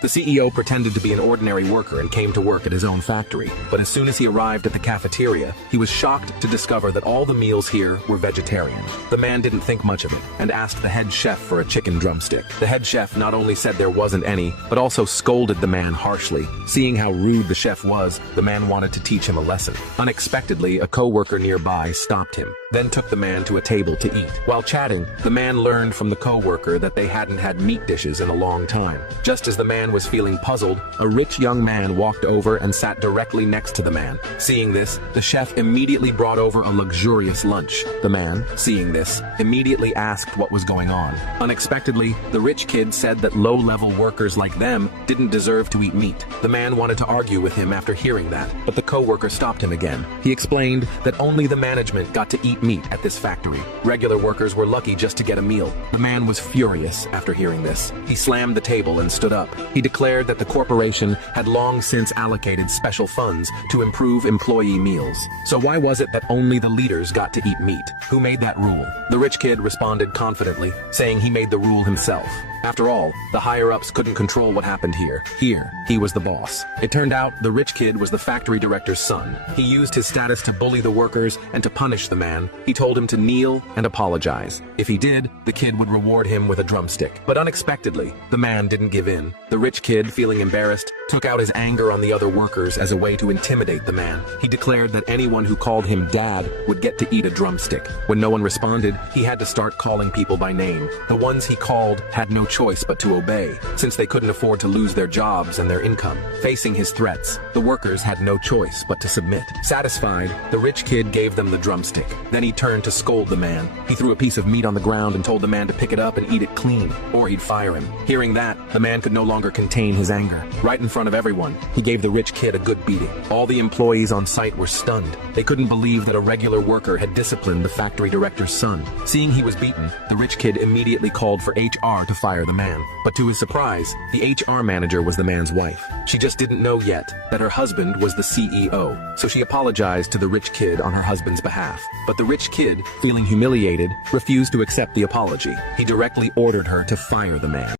The CEO pretended to be an ordinary worker and came to work at his own factory. But as soon as he arrived at the cafeteria, he was shocked to discover that all the meals here were vegetarian. The man didn't think much of it and asked the head chef for a chicken drumstick. The head chef not only said there wasn't any, but also scolded the man harshly. Seeing how rude the chef was, the man wanted to teach him a lesson. Unexpectedly, a co-worker nearby stopped him, then took the man to a table to eat. While chatting, the man learned from the co-worker that they hadn't had meat dishes in a long time. Just as the man was feeling puzzled, a rich young man walked over and sat directly next to the man. Seeing this, the chef immediately brought over a luxurious lunch. The man, seeing this, immediately asked what was going on. Unexpectedly, the rich kid said that low-level workers like them didn't deserve to eat meat. The man wanted to argue with him after hearing that, but the co-worker stopped him again. He explained that only the management got to eat meat at this factory. Regular workers were lucky just to get a meal. The man was furious after hearing this. He slammed the table and stood up. He declared that the corporation had long since allocated special funds to improve employee meals. So why was it that only the leaders got to eat meat? Who made that rule? The rich kid responded confidently, saying he made the rule himself. After all, the higher-ups couldn't control what happened here. Here, he was the boss. It turned out the rich kid was the factory director's son. He used his status to bully the workers and to punish the man. He told him to kneel and apologize. If he did, the kid would reward him with a drumstick. But unexpectedly, the man didn't give in. The rich kid, feeling embarrassed, took out his anger on the other workers as a way to intimidate the man. He declared that anyone who called him dad would get to eat a drumstick. When no one responded, he had to start calling people by name. The ones he called had no choice but to obey, since they couldn't afford to lose their jobs and their income. Facing his threats, the workers had no choice but to submit. Satisfied, the rich kid gave them the drumstick. Then he turned to scold the man. He threw a piece of meat on the ground and told the man to pick it up and eat it clean, or he'd fire him. Hearing that, the man could no longer contain his anger. Right in front of everyone, he gave the rich kid a good beating. All the employees on site were stunned. They couldn't believe that a regular worker had disciplined the factory director's son. Seeing he was beaten, the rich kid immediately called for HR to fire the man. But to his surprise, the HR manager was the man's wife. She just didn't know yet that her husband was the CEO, so she apologized to the rich kid on her husband's behalf. But the rich kid, feeling humiliated, refused to accept the apology. He directly ordered her to fire the man.